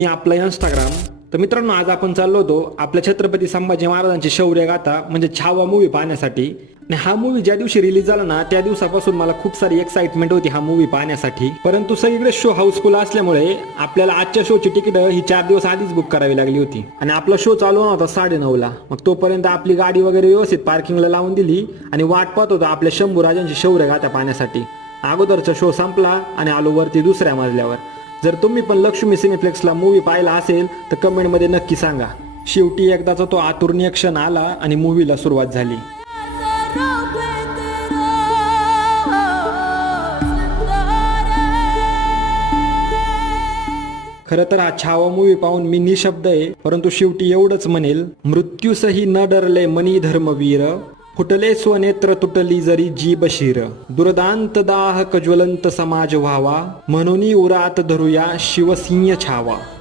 मी आपला इंस्टाग्राम तर मित्रांनो आज आपण चाललो होतो आपल्या छत्रपती संभाजी महाराजांची शौर्य गाथा म्हणजे छावा मूवी पाहण्यासाठी. आणि हा मूवी ज्या दिवशी रिलीज झाला ना त्या दिवसापासून मला खूप सारी एक्साइटमेंट होती हा मूवी पाहण्यासाठी. परंतु सगळीकडे शो हाऊसफुल असल्यामुळे आपल्याला आजच्या शोची तिकीट ही चार दिवस आधीच बुक करावी लागली होती. आणि आपला शो चालू होता साडे ला. मग तोपर्यंत आपली गाडी वगैरे व्यवस्थित पार्किंगला लावून दिली आणि वाट पाहत होतो आपल्या शंभू राजांची शौर्य गाथा पाहण्यासाठी. अगोदरचा शो संपला आणि आलो वरती दुसऱ्या मजल्यावर. जर तुम्ही पण लक्ष्मी सिनेफ्लेक्सला मूवी पाहिला असेल तर कमेंटमध्ये नक्की सांगा. शेवटी एकदाचा तो आतुरणीय क्षण आला आणि मूवीला सुरुवात झाली. खरं तर हा छावा मूवी पाहून मी निशब्द आहे परंतु शेवटी एवढंच म्हणेल मृत्यूसही न डरले मनी धर्मवीर. फुटले स्वनेत्र तुटली जरी जी बशीर दुर्दांत दाह कज्वलंत समाज व्हावा. म्हणून उरात धरूया शिवसिंह छावा.